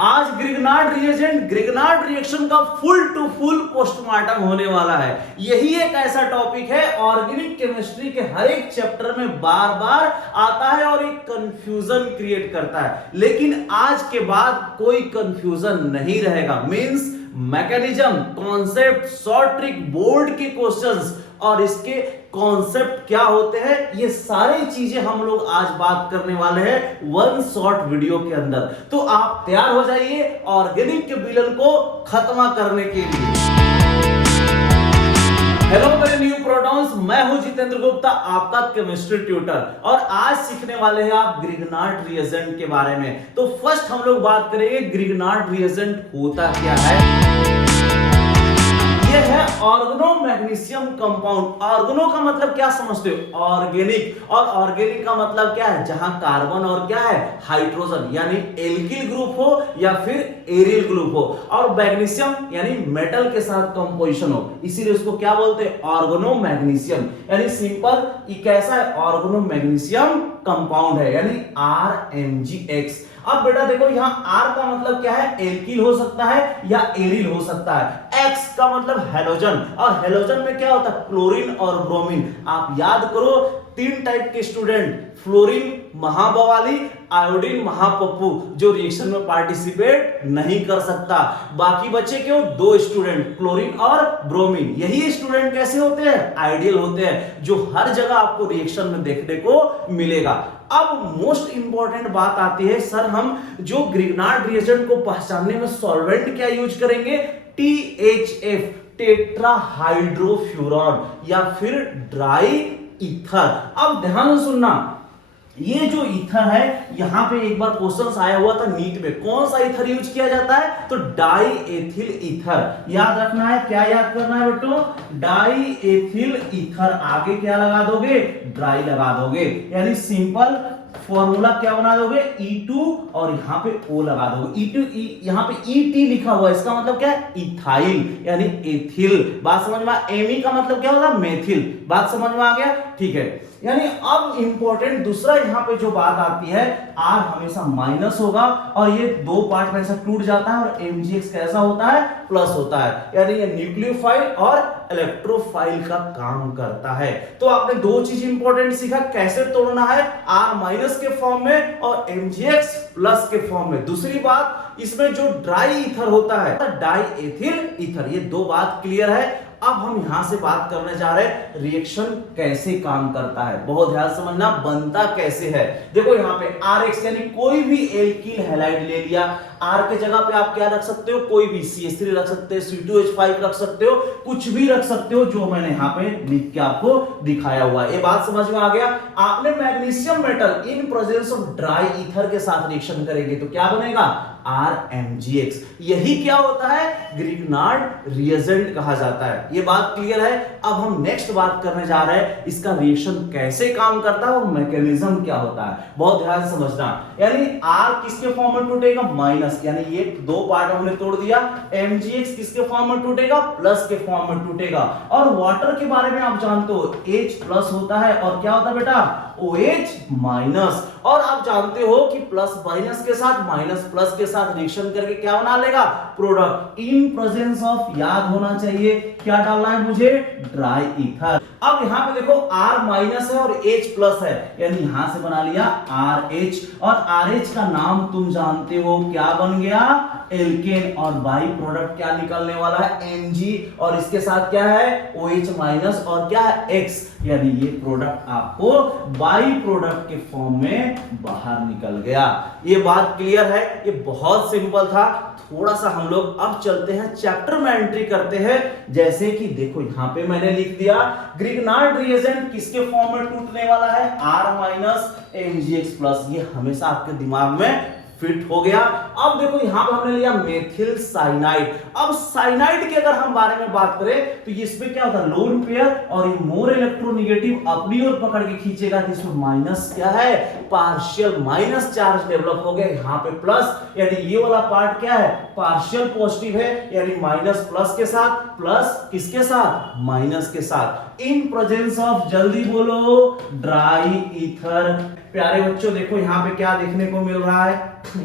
आज Grignard reagent Grignard reaction का full to full postmortem होने वाला है। यही एक ऐसा टॉपिक है ऑर्गेनिक केमिस्ट्री के हर एक चैप्टर में बार बार आता है और एक कंफ्यूजन क्रिएट करता है, लेकिन आज के बाद कोई कंफ्यूजन नहीं रहेगा। Means mechanism, concept, short trick, board के क्वेश्चंस और इसके कॉन्सेप्ट क्या होते हैं, ये सारी चीजें हम लोग आज बात करने वाले हैं वन शॉर्ट वीडियो के अंदर। तो आप तैयार हो जाइए ऑर्गेनिक के विलन को खत्म करने के लिए। हेलो मेरे न्यू प्रोटॉन्स, मैं हूं जितेंद्र गुप्ता, आपका केमिस्ट्री ट्यूटर, और आज सीखने वाले हैं आप ग्रिग्नार्ड रिएजेंट के बारे में। तो फर्स्ट हम लोग बात करेंगे ग्रिग्नार्ड रिएजेंट होता क्या है। ये है ऑर्गेनो मैग्नीशियम कंपाउंड। ऑर्गेनो का मतलब क्या समझते हो? ऑर्गेनिक। और ऑर्गेनिक का मतलब क्या है? जहां कार्बन और क्या है, हाइड्रोजन, यानी एल्किल ग्रुप हो या फिर एरिल ग्रुप हो, और मैग्नीशियम यानी मेटल के साथ कंपोजिशन हो, इसीलिए उसको क्या बोलते हैं? Oregano magnesium. यानी सिंपल ये कैसा है? ऑर्गेनो मैग्नीशियम कंपाउंड है, यानी RMgX। अब बेटा देखो, यहां R का मतलब क्या है? एल्किल हो सकता है या एरिल हो सकता है। X का मतलब हैलोजन, और हैलोजन में क्या होता है? क्लोरीन और ब्रोमीन। आप याद करो, तीन टाइप के स्टूडेंट, फ्लोरीन महाबवाली, आयोडीन महापप्पू, जो रिएक्शन में पार्टिसिपेट नहीं कर सकता। बाकी बचे क्यों? दो स्टूडेंट, क्लोरीन और ब्रोमीन। यही स्टूडेंट कैसे होते हैं? आइडियल होते हैं, जो हर जगह आपको रिएक्शन में देखने को मिलेगा। अब मोस्ट इंपॉर्टेंट बात आती है, सर हम जो ग्रिग्नार्ड रिएजेंट को पहचानने में सॉल्वेंट क्या यूज करेंगे? THF, टेट्राहाइड्रोफ्यूरॉन, या फिर ड्राई ईथर। अब ध्यान से सुनना, ये जो ईथर है, यहां पे एक बार क्वेश्चन आया हुआ था नीट में, कौन सा ईथर यूज किया जाता है? तो डाई एथिल ईथर। याद रखना है, क्या याद करना है बेटो? Die ethyl ether. आगे क्या लगा दोगे? ड्राई लगा दोगे, यानी सिंपल फॉर्मूला क्या बना दोगे? E2 और यहां पे O लगा दोगे। E2 यहां पे ET लिखा हुआ है, इसका मतलब क्या है? इथाइल, यानी एथिल। बात समझ में? Me का मतलब क्या होगा? मेथिल। बात समझ में आ गया? ठीक है। यानी अब इंपॉर्टेंट दूसरा यहां पे जो बात आती है, R हमेशा माइनस होगा और ये दो पार्ट में ऐसा टूट जाता है, और MgX कैसा होता है? प्लस होता है, यानी ये न्यूक्लियोफाइल और इलेक्ट्रोफाइल का काम करता है। तो आपने दो चीज इंपॉर्टेंट सीखा, कैसे तोड़ना है, R माइनस के फॉर्म में और MgX प्लस के फॉर्म में। दूसरी बात, इसमें जो ड्राई ईथर होता है, डाई एथिल ईथर, ये दो बात क्लियर है। अब हम यहां से बात करने जा रहे हैं रिएक्शन कैसे काम करता है। बहुत ध्यान समझना, बनता कैसे है। देखो यहां पे RX यानी कोई भी एल्किल हैलाइड ले लिया, R के जगह पे आप क्या रख सकते हो? कोई भी CH3 रख सकते हो, C2H5 रख सकते हो, कुछ भी रख सकते हो, जो मैंने यहां पे लिख के आपको दिखाया हुआ है। ये बात समझ में आ गया? आपने magnesium metal in presence of dry ether के साथ रिएक्शन करेंगे तो क्या बनेगा? RMgX। यही क्या होता है? ग्रिग्नार्ड रिएजेंट कहा जाता है। ये बात क्लियर है? अब हम नेक्स्ट बात करने जा रहे हैं, इसका रिएक्शन कैसे काम करता है और मैकेनिज्म क्या होता है। बहुत ध्यान से समझना, यानी R किसके फॉर्म में टूटेगा? माइनस, यानी ये दो पार्ट हमने तोड़ दिया। MgX किसके फॉर्म में टूटेगा? प्लस के फॉर्म में टूटेगा। और वाटर के बारे में आप जानते हो, H प्लस होता है और क्या होता है बेटा? OH minus. और आप जानते हो कि प्लस माइनस के साथ, माइनस प्लस के साथ रिएक्शन करके क्या बना लेगा? प्रोडक्ट। इन प्रेजेंस ऑफ, याद होना चाहिए, क्या डालना है मुझे? Dry ether. अब यहां पे देखो R माइनस है और H प्लस है, यानी यहां से बना लिया RH, और RH का नाम तुम जानते हो, क्या बन गया? एल्केन। और बाई प्रोडक्ट क्या निकलने वाला है? Mg, और इसके साथ क्या है? OH माइनस, और क्या है? X, यानी ये प्रोडक्ट आपको बाई प्रोडक्ट के फॉर्म में बाहर निकल गया। ये बात क्लियर है? ये बहुत सिंपल था। थोड़ा सा हम लोग अब चलते हैं चैप्टर में, एंट्री करते हैं। जैसे कि देखो यहां पे मैंने लिख दिया, ग्रिग्नार्ड रिएजेंट किसके फॉर्म में टूटने वाला है? R minus MgX plus. ये हमेशा आपके दिमाग में फिट हो गया। अब देखो यहां पर हमने लिया मेथिल साइनाइड। अब साइनाइड के अगर हम बारे में बात करें तो इसमें क्या होता है? लोन पेयर, और ये मोर इलेक्ट्रोनेगेटिव अपनी ओर पकड़ के खींचेगा, तो इसमें माइनस क्या है? पार्शियल माइनस चार्ज डेवलप हो गया। यहां पे प्लस, यानी ये वाला पार्ट क्या है? पार्शियल पॉजिटिव है, यानी माइनस प्लस के साथ, प्लस किसके साथ? माइनस के साथ। इन प्रेजेंस ऑफ, जल्दी बोलो, ड्राई ईथर। प्यारे बच्चों देखो यहां पे क्या देखने को मिल रहा है?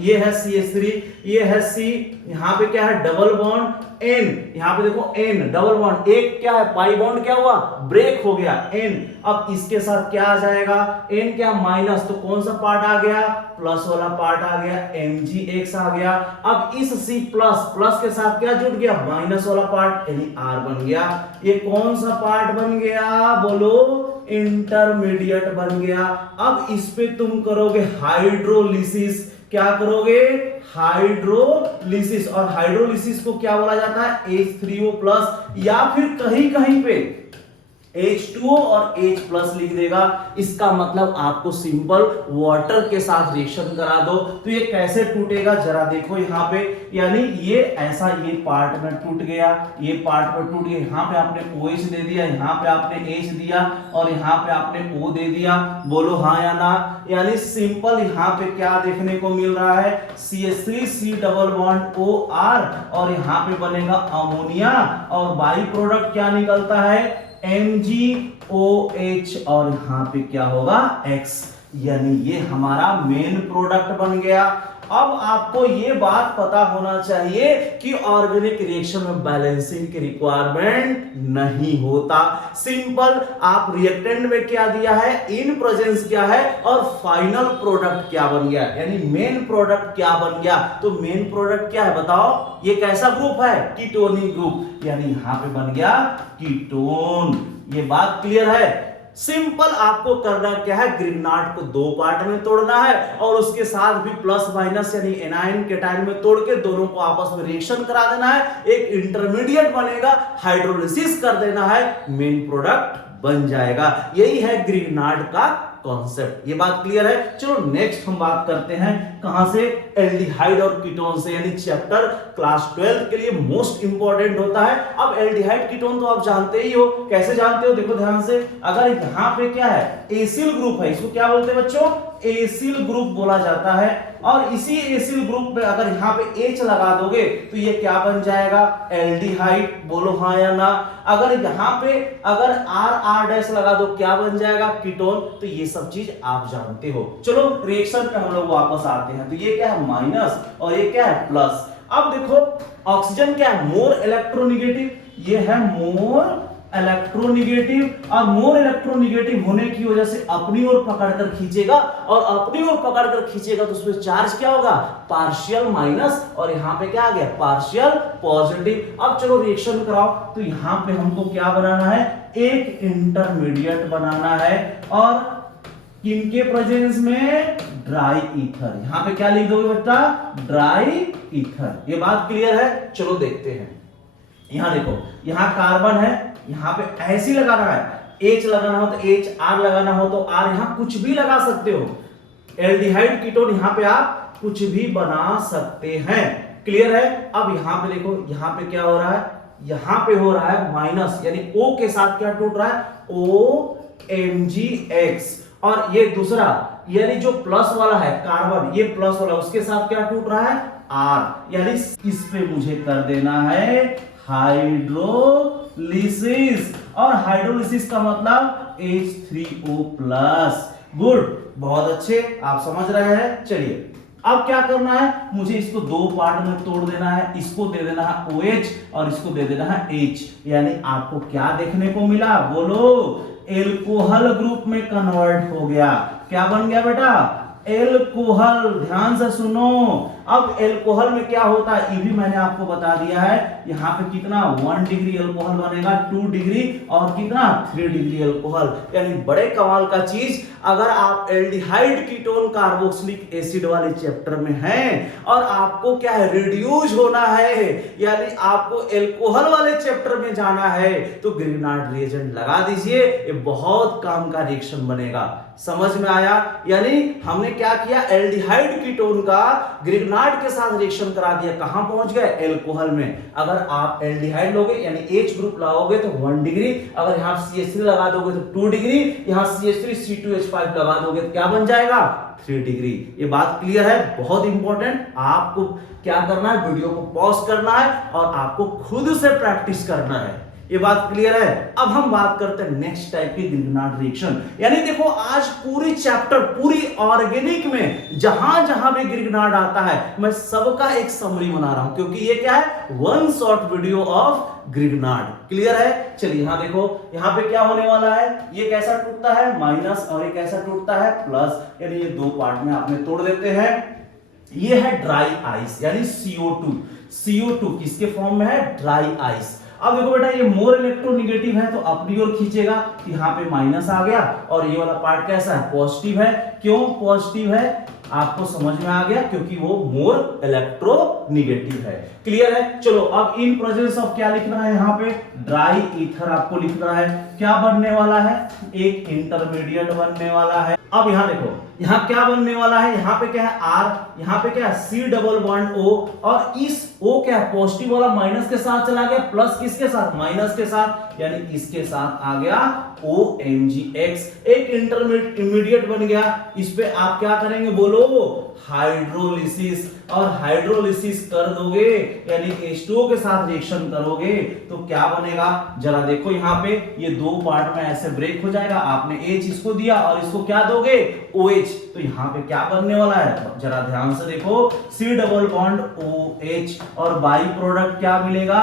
ये है CH3, ये है C, यहाँ पे क्या है डबल बॉन्ड N, यहाँ पे देखो N डबल बॉन्ड, एक क्या है पाई बॉन्ड क्या हुआ ब्रेक हो गया N। अब इसके साथ क्या आ जाएगा N क्या माइनस, तो कौन सा पार्ट आ गया प्लस वाला पार्ट आ गया MgX आ गया। अब इस C प्लस प्लस के साथ क्या जुड़ गया माइनस वाला पार्ट यानी R बन गया। ये कौन सा पार्ट बन गया बोलो इंटरमीडिएट बन गया। अब इस पे तुम करोगे हाइड्रोलिसिस, क्या करोगे हाइड्रोलिसिस, और हाइड्रोलिसिस को क्या बोला जाता है H3O+ या फिर कहीं कहीं पे H2O और H+ लिख देगा। इसका मतलब आपको सिंपल वाटर के साथ रिएक्शन करा दो तो ये कैसे टूटेगा जरा देखो यहाँ पे, यानी ये ऐसा ये पार्ट में टूट गया, ये पार्ट में टूट गया, यहाँ पे आपने OH दे दिया, यहाँ पे आपने H दिया और यहाँ पे आपने O दे दिया, बोलो हाँ या ना। यानी सिंपल यहाँ पे क्या देखने को मिल रहा है CH3C डबल बॉन्ड OR और यहाँ पे बनेगा अमोनिया और बाई प्रोडक्ट क्या निकलता है MgOH और यहाँ पे क्या होगा X, यानी ये हमारा मेन प्रोडक्ट बन गया। अब आपको ये बात पता होना चाहिए कि ऑर्गेनिक रिएक्शन में बैलेंसिंग की रिक्वायरमेंट नहीं होता। सिंपल आप रिएक्टेंट में क्या दिया है इन प्रेजेंस क्या है और फाइनल प्रोडक्ट क्या बन गया, यानी मेन प्रोडक्ट क्या बन गया। तो मेन प्रोडक्ट क्या है बताओ, ये कैसा ग्रुप है कीटोनिक ग्रुप, यानी यहां पे बन गया कीटोन। ये बात क्लियर है। सिंपल आपको करना क्या है ग्रिग्नार्ड को दो पार्ट में तोड़ना है और उसके साथ भी प्लस माइनस यानी एनायन केटायन में तोड़ के दोनों को आपस में रिएक्शन करा देना है, एक इंटरमीडिएट बनेगा, हाइड्रोलिसिस कर देना है, मेन प्रोडक्ट बन जाएगा। यही है ग्रिग्नार्ड का कॉन्सेप्ट। ये बात क्लियर है। चलो नेक्स्ट हम बात करते हैं कहां से, एल्डिहाइड और कीटोन से, यानी चैप्टर क्लास 12 के लिए मोस्ट इंपॉर्टेंट होता है। अब एल्डिहाइड कीटोन तो आप जानते ही हो, कैसे जानते हो देखो ध्यान से। अगर यहां पे क्या है एसिल ग्रुप है, इसको क्या बोलते हैं बच्चों एसिल ग्रुप बोला जाता है, और इसी एसिल ग्रुप में अगर यहाँ पे H लगा दोगे तो ये क्या बन जाएगा एल्डिहाइड, बोलो हाँ या ना। अगर यहाँ पे अगर R लगा दो क्या बन जाएगा कीटोन। तो ये सब चीज आप जानते हो। चलो रिएक्शन पे हम लोग वापस आते हैं। तो ये क्या है माइनस और ये क्या है प्लस। अब देखो ऑक्सीजन क्या है मोर इलेक्ट्रोनिगेटिव, ये है मोर इलेक्ट्रोनिगेटिव, और मोर इलेक्ट्रोनिगेटिव होने की वजह से अपनी ओर पकड़कर खींचेगा, और अपनी ओर पकड़कर खींचेगा तो उसमें चार्ज क्या होगा पार्शियल माइनस, और यहां पे क्या आ गया पार्शियल पॉजिटिव। अब चलो रिएक्शन कराओ। तो यहां पे हमको क्या बनाना है एक इंटरमीडिएट बनाना है, और किनके प्रेजेंस में ड्राई ईथर। यहां पे क्या लिख दोगे बच्चा ड्राई ईथर। ये बात क्लियर है। चलो देखते हैं। यहां देखो यहां कार्बन है, यहां पे ऐसे ही लगाना है, H लगाना हो तो H, R लगाना हो तो R, यहां कुछ भी लगा सकते हो। एल्डिहाइड कीटोन यहां पे आप कुछ भी बना सकते हैं। क्लियर है। अब यहां पे देखो यहां पे क्या हो रहा है, यहां पे हो रहा है माइनस, यानी O के साथ क्या टूट रहा है OMgX, और ये दूसरा यानी जो प्लस वाला है कार्बन, ये प्लस वाला उसके साथ क्या टूट रहा है R, यानी इस पे मुझे कर देना है हाइड्रोलिसिस, और हाइड्रोलिसिस का मतलब H3O+। गुड, बहुत अच्छे, आप समझ रहे हैं। चलिए अब क्या करना है, मुझे इसको दो पार्ट में तोड़ देना है, इसको दे देना है OH और इसको दे देना है H, यानी आपको क्या देखने को मिला बोलो एल्कोहल ग्रुप में कन्वर्ट हो गया। क्या बन गया बेटा एल्कोहल। ध्यान से सुनो। अब एल्कोहल में क्या होता है ये भी मैंने आपको बता दिया है। यहां पे कितना 1 डिग्री एल्कोहल बनेगा, 2 डिग्री और कितना 3 डिग्री एल्कोहल, यानी बड़े कमाल का चीज। अगर आप एल्डिहाइड कीटोन कार्बोक्सिलिक एसिड वाले चैप्टर में हैं और आपको क्या है रिड्यूस होना है, यानी आपको एल्कोहल वाले चैप्टर में जाना है, तो ग्रिग्नार्ड रिएजेंट लगा दीजिए, ये बहुत काम का रिएक्शन बनेगा। समझ में आया। यानी हमने क्या किया एल्डिहाइड कीटोन का ग्रिग्नार्ड के साथ रिएक्शन करा दिया, कहां पहुंच गए एल्कोहल में। अगर आप एल्डिहाइड लोगे यानी H ग्रुप लगाओगे तो 1 डिग्री, अगर यहां CH3 लगा दोगे तो 2 डिग्री, यहां CH3C2H5 लगा दोगे तो क्या बन जाएगा 3 डिग्री। ये बात क्लियर है, बहुत इंपॉर्टेंट। आपको क्या करना है वीडियो को पॉज करना है और आपको खुद से प्रैक्टिस करना है। ये बात क्लियर है। अब हम बात करते हैं नेक्स्ट टाइप की ग्रिग्नार्ड रिएक्शन। यानी देखो आज पूरी चैप्टर पूरी ऑर्गेनिक में जहां जहां भी ग्रिग्नार्ड आता है मैं सबका एक समरी बना रहा हूं, क्योंकि ये क्या है, one short video of Grignard. Clear है। चलिए यहां देखो, यहां पे क्या होने वाला है, ये कैसा टूटता है माइनस और ये कैसा टूटता है प्लस, यानी ये दो पार्ट में आपने तोड़ देते हैं। ये है ड्राई आइस यानी CO2। CO2 किसके फॉर्म में है, ड्राई आइस। अब देखो बेटा ये मोर इलेक्ट्रोनेगेटिव है तो अपनी ओर खींचेगा, यहाँ पे माइनस आ गया और ये वाला पार्ट कैसा है, पॉजिटिव है। क्यों पॉजिटिव है आपको समझ में आ गया, क्योंकि वो मोर इलेक्ट्रोनेगेटिव है। क्लियर है। चलो अब इन प्रेजेंस ऑफ क्या लिखना है, यहाँ पे ड्राई ईथर आपको लिखना है। क्या बनने वाला है, एक इंटरमीडिएट बनने वाला है। अब यहाँ देखो, यहाँ क्या बनने वाला है, यहाँ पे क्या है R, यहाँ पे क्या है C डबल बॉन्ड O, और इस O क्या है, पॉजिटिव वाला माइनस के साथ चला गया, प्लस किसके साथ, माइनस के साथ, यानी इसके साथ आ गया OMgX, एक इंटरमीडिएट बन गया। इस पे आप क्या करेंगे बोलो, हाइड्रोलिसिस, और हाइड्रोलिसिस कर दोगे यानी H2O के साथ रिएक्शन करोगे तो क्या बनेगा, जरा देखो यहाँ पे ये दो पार्ट में ऐसे ब्रेक हो जाएगा। आपने H इसको दिया और इसको क्या दोगे OH, तो यहाँ पे क्या बनने वाला है, जरा ध्यान से देखो, C डबल बॉन्ड OH और बाई प्रोडक्ट क्या मिलेगा,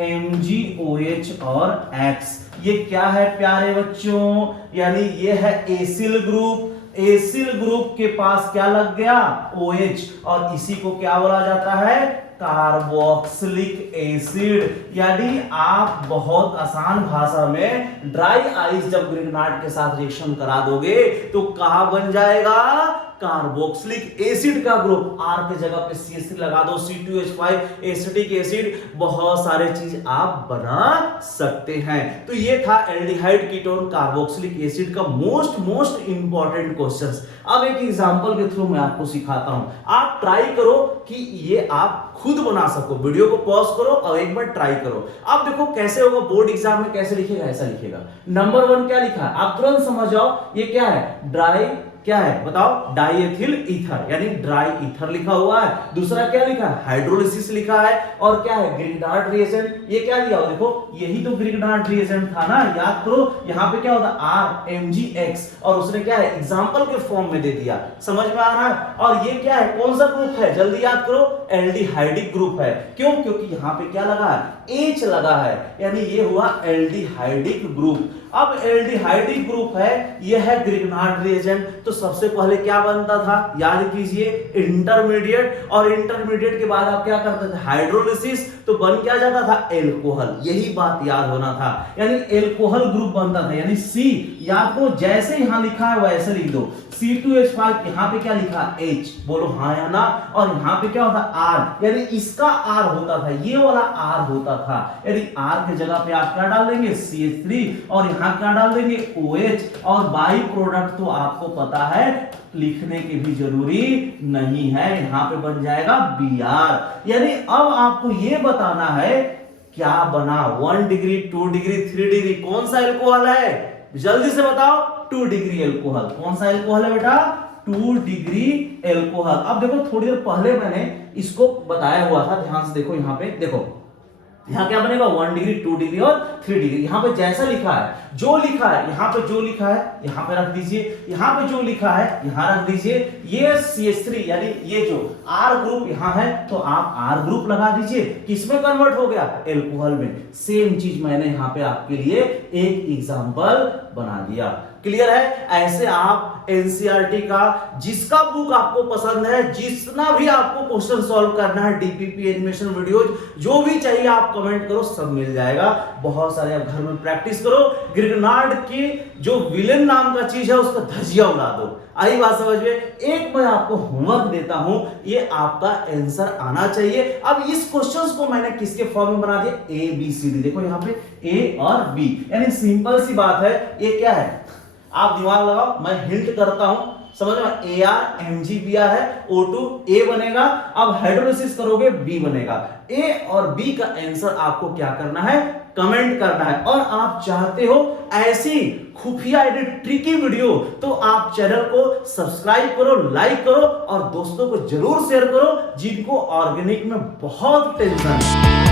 MgOH और X। ये क्या है प्यारे बच्चों, यानी ये है एसिल ग्रुप। एसिल ग्रुप के पास क्या लग गया, OH, और इसी को क्या बोला जाता है, कार्बोक्सिलिक एसिड। यानी आप बहुत आसान भाषा में ड्राई आइस जब ग्रिग्नार्ड के साथ रिएक्शन करा दोगे तो कहां बन जाएगा, कार्बोक्सिलिक एसिड का ग्रुप। R के जगह पे CH3 लगा दो, C2H5 एसिटिक एसिड, बहुत सारे चीज आप बना सकते हैं। तो ये था एल्डिहाइड कीटोन कार्बोक्सिलिक एसिड का मोस्ट इंपॉर्टेंट क्वेश्चंस। अब एक एग्जांपल के थ्रू मैं आपको सिखाता हूं, आप ट्राई करो कि ये आप खुद बना सको। वीडियो को पॉज करो और एक बार ट्राई करो। अब देखो कैसे होगा, बोर्ड एग्जाम में कैसे लिखेगा, ऐसा लिखेगा। नंबर 1 क्या लिखा है, आप तुरंत समझ जाओ ये क्या है, ड्राई क्या है बताओ, डाइएथिल ईथर यानी ड्राई ईथर लिखा हुआ है। दूसरा क्या लिखा है, हाइड्रोलिसिस लिखा है। और क्या है, ग्रिग्नार्ड रिएजेंट। ये क्या दिया, देखो यही तो ग्रिग्नार्ड रिएजेंट था ना, याद करो। यहाँ पे क्या होता है, RMgX, और उसने क्या है एग्जांपल के फॉर्म में दे दिया। समझ में आ रहा है। और ये क्या है, कौन सा ग्रुप है, जल्दी याद करो, एल्डिहाइडिक ग्रुप है। क्यों, क्योंकि यहाँ पे क्या लगा है, H लगा है, यानी ये हुआ एल्डिहाइडिक ग्रुप। अब एल्डिहाइडिक ग्रुप है, ये है ग्रिग्नार्ड रिएजेंट। तो सबसे पहले क्या बनता था, याद कीजिए, इंटरमीडिएट, और इंटरमीडिएट के बाद आप क्या करते थे, हाइड्रोलिसिस, तो बन क्या जाता था, एल्कोहल। यही बात याद होना था, यानी एल्कोहल ग्रुप बनता था। यानी C याद करो, जैसे यहां लिखा है वैसे लिख दो, C2H5, यहां पे क्या लिखा H, बोलो हाँ या ना। और यहां पे क्या होता R, यानी इसका R होता था, ये वाला R होता था। यानी R के जगह पे आप क्या डाल देंगे, CH3, और यहां क्या डाल देंगे OH, और बाई प्रोडक्ट तो आपको पता है लिखने की भी जरूरी नहीं है, यहां पे बन जाएगा Br। यानी अब आपको ये बताना है क्या बना, 1 डिग्री 2 डिग्री 3 डिग्री, कौन सा एल्कोहल है, जल्दी से बताओ, 2 डिग्री एल्कोहल। कौन सा एल्कोहल है बेटा, 2 डिग्री एल्कोहल। अब देखो थोड़ी देर पहले मैंने इसको बताया हुआ था, ध्यान से देखो, यहां पे देखो, यहां क्या बनेगा, 1 डिग्री 2 डिग्री और 3 डिग्री। यहां पे जैसा लिखा है, जो लिखा है, यहां पे जो लिखा है यहां पे रख दीजिए, यहां पे जो लिखा है यहां रख दीजिए। ये CH3 यानी ये जो R ग्रुप यहां है तो आप R ग्रुप लगा दीजिए। किसमें कन्वर्ट हो गया, एल्कोहल में। सेम चीज मैंने यहां पे आपके लिए एक एग्जांपल बना दिया। क्लियर है। ऐसे आप एनसीईआरटी का जिसका बुक आपको पसंद है, जितना भी आपको क्वेश्चन सॉल्व करना है, डीपीपी एनिमेशन वीडियोज जो भी चाहिए आप कमेंट करो, सब मिल जाएगा। बहुत सारे आप घर में प्रैक्टिस करो। ग्रिग्नार्ड की जो विलेन नाम का चीज है उसका धजिया उड़ा दो। आई बात समझ में। एक मैं आपको होमवर्क देता हूं, ये आपका आंसर आना चाहिए। अब इस क्वेश्चंस को मैंने किसके फॉर्म में बना दिया, ABCD। देखो यहाँ पे A और B, यानी सिंपल सी बात है। ये क्या है, आप दिमाग लगाओ, मैं हिंट करता हूं, समझ में। ArMgBr है, O2 A बनेगा। अब हाइड्रोलिसिस करोगे B बनेगा। A और B का आंसर आपको क्या करना है, कमेंट करना है। और आप चाहते हो ऐसी खुफिया ट्रिकी वीडियो तो आप चैनल को सब्सक्राइब करो, लाइक करो और दोस्तों को जरूर शेयर करो जिनको ऑर्गेनिक में बहुत टेंशन है।